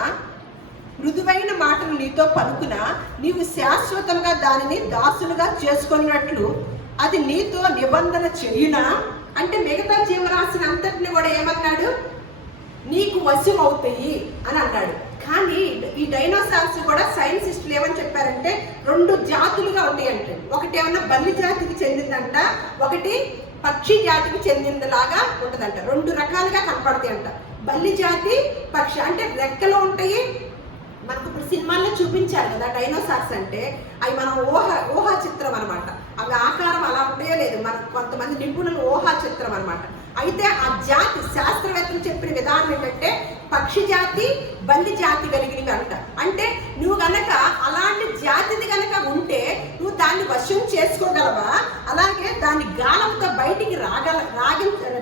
మృదువైన మాటలు నీతో పలుకునా? నీవు శాశ్వతంగా దానిని దాసులుగా చేసుకున్నట్లు అది నీతో నిబంధన చేయునా? అంటే మిగతా జీవరాశిని అంతటిని కూడా ఏమన్నాడు? నీకు వశం అవుతాయి అని అన్నాడు. కానీ ఈ డైనోసార్స్ కూడా సైంటిస్టులు ఏమని చెప్పారంటే 2 జాతులుగా ఉంటాయి అంటే. ఒకటి ఏమన్నా బల్లి జాతికి చెందిందంట, ఒకటి పక్షి జాతికి చెందిందిలాగా ఉంటుందంట. 2 రకాలుగా కనపడతాయి అంట. బల్లి జాతి పక్షి అంటే రెక్కలు ఉంటాయి. మనకు ఇప్పుడు సినిమాల్లో చూపించారు కదా డైనోసార్స్ అంటే, అవి మనం ఊహా చిత్రం అనమాట. అవి ఆకారం అలా ఉంటాయో లేదు, మన కొంతమంది నిపుణులు ఊహా చిత్రం అనమాట. అయితే ఆ జాతి శాస్త్రవేత్తలు చెప్పిన విధానం ఏంటంటే పక్షి జాతి, బల్లి జాతి కలిగినవి అంట. అంటే నువ్వు గనక అలాంటి జాతిది గనక ఉంటే నువ్వు దాన్ని వశం చేసుకోగలవా? అలాగే దాన్ని గాలంతో బయటికి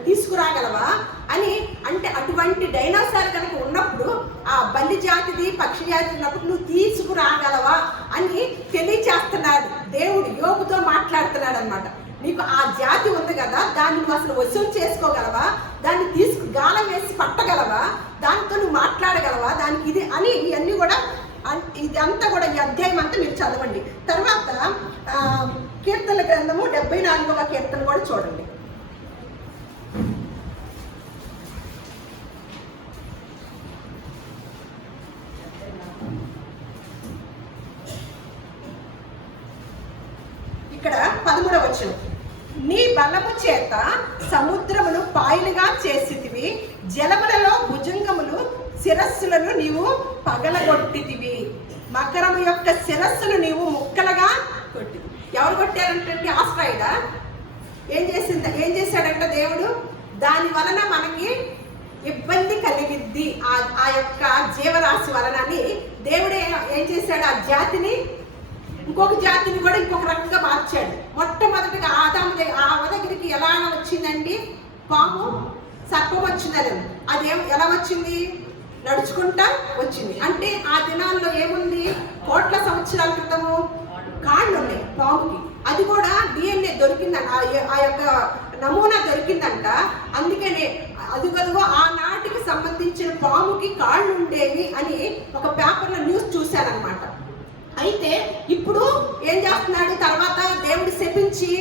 తీసుకురాగలవా అని. అంటే అటువంటి డైనోసార్ కనుక ఉన్నప్పుడు ఆ బల్లి జాతిది, పక్షి జాతి ఉన్నప్పుడు నువ్వు తీసుకురాగలవా అని తెలియచేస్తున్నాడు దేవుడు. యోబుతో మాట్లాడుతున్నాడు అనమాట. నీకు ఆ జాతి ఉంది కదా, దాన్ని నువ్వు అసలు వశం చేసుకోగలవా? దాన్ని గాలం వేసి పట్టగలవా? దానితో నువ్వు మాట్లాడగలవా? దానికి ఇది అని ఇవన్నీ కూడా ఇదంతా కూడా ఈ అధ్యాయం అంతా మీరు చదవండి. తర్వాత కీర్తనల గ్రంథము 74వ కీర్తన కూడా చూడండి. ఇక్కడ 13వ వచనం. నీ బలము చేత సముద్రమును పాయలుగా చేసితివి, జలములలో భుజంగములు శిరస్సులను నీవు పగలగొట్టితివి. మకరము యొక్క శిరస్సును నీవు ముక్కలుగా కొట్టివి. ఎవరు కొట్టారంటే ఆస్ట్రాయిడా ఏం చేశాడంట దేవుడు? దాని వలన మనకి ఇబ్బంది కలిగిద్ది ఆ యొక్క జీవరాశి వలన అని దేవుడే ఏం చేశాడు? ఆ జాతిని ఇంకొక జాతిని కూడా ఇంకొక రకంగా మార్చాడు. మొట్టమొదటిగా ఆదాము దగ్గరికి ఎలా వచ్చిందండి? పాము, సర్పం వచ్చిందని. అది ఎలా వచ్చింది? నడుచుకుంటా వచ్చింది. అంటే ఆ దినాల్లో ఏముంది? కోట్ల సంవత్సరాల క్రితము కాళ్ళు ఉన్నాయి పాముకి. అది కూడా DNA దొరికిందంట, ఆ యొక్క నమూనా దొరికిందంట. అందుకనే అదిగదిగో ఆనాటికి సంబంధించిన పాముకి కాళ్ళు ఉండేవి అని ఒక పేపర్లో న్యూస్ చూశానమాట. అయితే ఇప్పుడు ఏం చేస్తున్నాడు? తర్వాత దేవుడు శపించి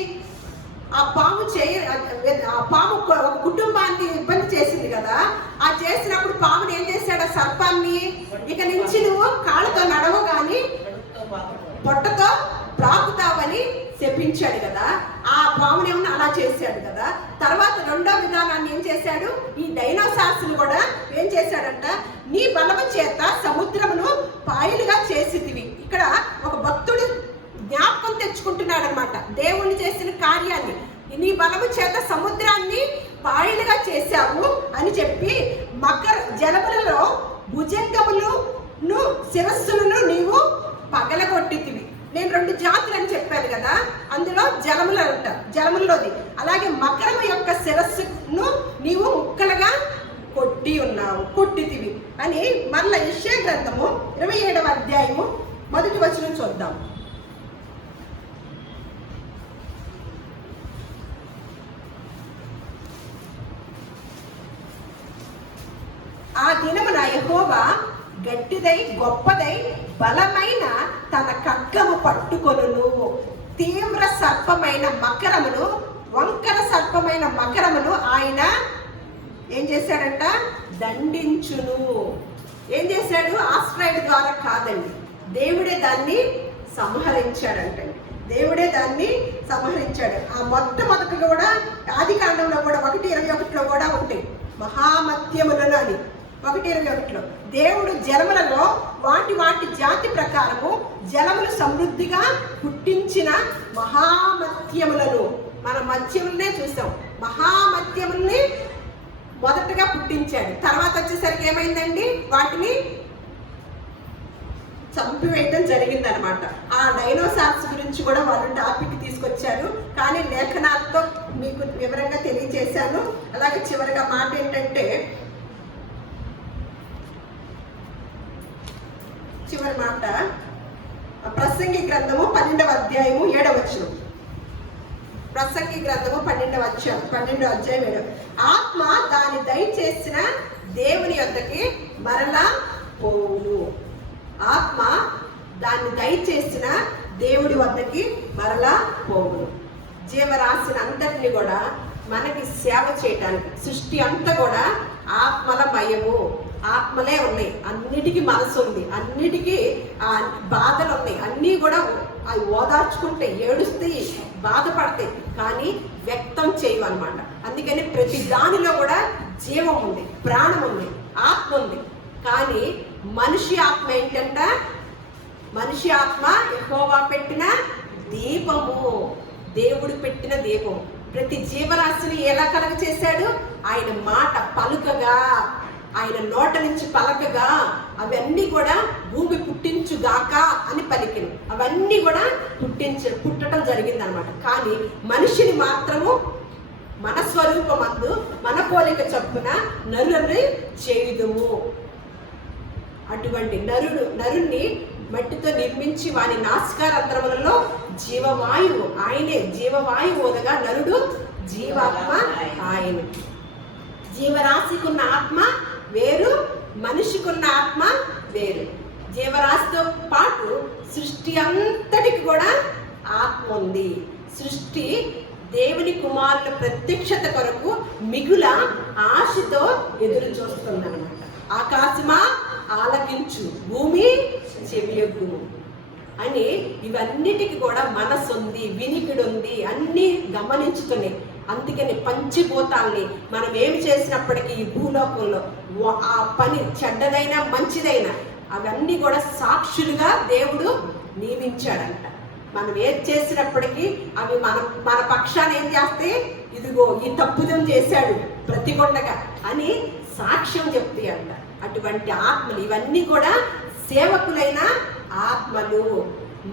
ఆ పాము ఒక కుటుంబాన్ని ఇబ్బంది చేసింది కదా. ఆ చేసినప్పుడు పాముని ఏం చేశాడు? ఆ సర్పాన్ని, ఇక నుంచి నువ్వు కాళ్ళతో నడవు కానీ పొట్టతో ప్రాకుతావని శపించాడు కదా. ఆ పాముని ఏమన్నా అలా చేశాడు కదా. తర్వాత 2వ విధానాన్ని ఏం చేశాడు? ఈ డైనోసార్స్ కూడా ఏం చేశాడంట? నీ బలము చేత సముద్రమును పాయలుగా చేసితివి. ఇక్కడ ఒక భక్తుడు జ్ఞాపకం తెచ్చుకుంటున్నాడు అనమాట దేవుణ్ణి చేసిన కార్యాన్ని. నీ బలము చేత సముద్రాన్ని పాయలుగా చేశావు అని చెప్పి జలములలో భుజంగములను శిరస్సులను నీవు పగలగొట్టితివి. నేను 2 జాతులు అని చెప్పాను కదా, అందులో జలములలోది. అలాగే మకరము యొక్క శిరస్సును నీవు ముక్కలుగా కొట్టితివి అని మరల యెషయా గ్రంథము 27వ అధ్యాయము 1వ వచనం చూద్దాం. ఆ దినమున యెహోవా గట్టిదై గొప్పదై బలమైన తన ఖడ్గము పట్టుకొనును. తీవ్ర సర్పమైన మకరమును, వంకర సర్పమైన మకరమును ఆయన ఏం చేశాడంట? దండించును. ఏం చేశాడు? ఆస్ట్రాయిడ్ ద్వారా కాదండి, దేవుడే దాన్ని సంహరించాడంటండి. దేవుడే దాన్ని సంహరించాడు. ఆ మొట్టమొదటి కూడా ఆదికాండంలో కూడా 1:21లో కూడా ఉంటాయి మహామత్యములను అని. 1:21లో దేవుడు జలములలో వాటి జాతి ప్రకారము జలములు సమృద్ధిగా పుట్టించిన మహామత్యములను, మన మత్యములనే చూసాం. మహామత్యముల్ని మొదటగా పుట్టించాడు. తర్వాత వచ్చేసరికి ఏమైందండి? వాటిని చంపివేయడం జరిగిందనమాట. ఆ డైనోసార్స్ గురించి కూడా వాళ్ళు టాపిక్ తీసుకొచ్చారు, కానీ లేఖనాలతో మీకు వివరంగా తెలియజేశాను. అలాగే చివరిగా మాట ఏంటంటే, చివరి మాట ప్రసంగి గ్రంథము 12వ అధ్యాయము 7వ వచనం. ప్రసంగి గ్రంథము 12వ అధ్యాయం. ఆత్మ దాని దయచేసిన దేవుని యొద్దకి మరలా పోవును. ఆత్మ దాన్ని దయచేసిన దేవుడి వద్దకి మరలా పోవును. జీవరాశిని అంతటిని కూడా మనకి సేవ చేయటానికి, సృష్టి అంతా కూడా ఆత్మల మయము. ఆత్మలే ఉన్నాయి, అన్నిటికీ మనసు ఉంది, అన్నిటికీ బాధలు ఉన్నాయి, అన్నీ కూడా అవి ఓదార్చుకుంటాయి, ఏడుస్తాయి, బాధపడతాయి, కానీ వ్యక్తం చేయవు అనమాట. అందుకని ప్రతి దానిలో కూడా జీవం ఉంది, ప్రాణం ఉంది, ఆత్మ ఉంది. కానీ మనిషి ఆత్మ ఏంటంట? మనిషి ఆత్మ యెహోవా పెట్టిన దీపము, దేవుడు పెట్టిన దీపం. ప్రతి జీవరాశిని ఎలా కలగ చేశాడు? ఆయన మాట పలుకగా, ఆయన నోట నుంచి పలకగా అవన్నీ కూడా భూమి పుట్టించుగాక అని పలికిను. అవన్నీ కూడా పుట్టడం జరిగింది అనమాట. కానీ మనిషిని మాత్రము మన స్వరూపమందు మన పోలిక చొప్పున నరుని చేయుదుము. అటువంటి నరుణ్ణి మట్టితో నిర్మించి వాని నాసికారంధ్రములలో జీవవాయువు, ఆయనే జీవవాయువు ఓదగా నరుడు జీవాత్మ ఆయన. జీవరాశికున్న ఆత్మ వేరు, మనిషికున్న ఆత్మ వేరు. జీవరాశితో పాటు సృష్టి అంతటికి కూడా ఆత్మ ఉంది. సృష్టి దేవుని కుమారుల ప్రత్యక్షత కొరకు మిగుల ఆశతో ఎదురు చూస్తుందన్నమాట. ఆకాశమా ఆలకించు, భూమి చెవియొగ్గుము అని ఇవన్నిటికి కూడా మనసు ఉంది, వినికిడి ఉంది, అన్నీ గమనించుతున్నాయి. అందుకని పంచిభూతాల్ని మనం ఏమి చేసినప్పటికీ ఈ భూలోకంలో ఆ పని చెడ్డదైనా మంచిదైనా అవన్నీ కూడా సాక్షులుగా దేవుడు నియమించాడంట. మనం ఏది చేసినప్పటికీ అవి మన పక్షాన్ని ఏం చేస్తే, ఇదిగో ఈ తప్పుదం చేశాడు ప్రతికొండగా అని సాక్ష్యం చెప్తాయి అంట. అటువంటి ఆత్మలు ఇవన్నీ కూడా సేవకులైన ఆత్మలు.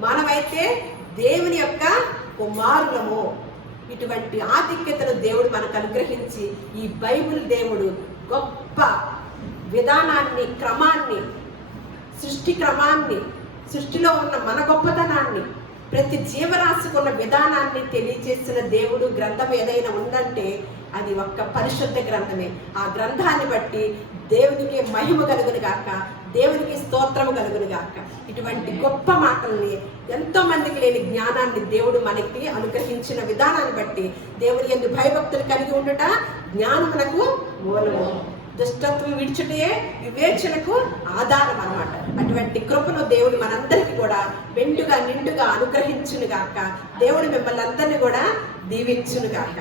మనమైతే దేవుని యొక్క కుమారులము. ఇటువంటి ఆధిక్యతను దేవుడు మనకు అనుగ్రహించి ఈ బైబిల్ దేవుడు గొప్ప విధానాన్ని, క్రమాన్ని, సృష్టి క్రమాన్ని, సృష్టిలో ఉన్న మన గొప్పతనాన్ని, ప్రతి జీవరాశికి ఉన్న విధానాన్ని తెలియజేసిన దేవుడు గ్రంథం ఏదైనా ఉందంటే అది ఒక్క పరిశుద్ధ గ్రంథమే. ఆ గ్రంథాన్ని బట్టి దేవునికి మహిమ కలుగును గాక, దేవునికి స్తోత్రము కలుగును గాక. ఇటువంటి గొప్ప మాటల్ని, ఎంతో మందికి లేని జ్ఞానాన్ని దేవుడు మనకి అనుగ్రహించిన విధానాన్ని బట్టి దేవుని యందు భయభక్తులు కలిగి ఉండుట జ్ఞానమునకు మూలము, దుష్టత్వం విడిచుటే వివేచనకు ఆధారం అన్నమాట. అటువంటి కృపను దేవుడు మనందరికీ కూడా నిండుగా అనుగ్రహించును గాక. దేవుడు మిమ్మల్ని అందరినీ కూడా దీవించును గాక.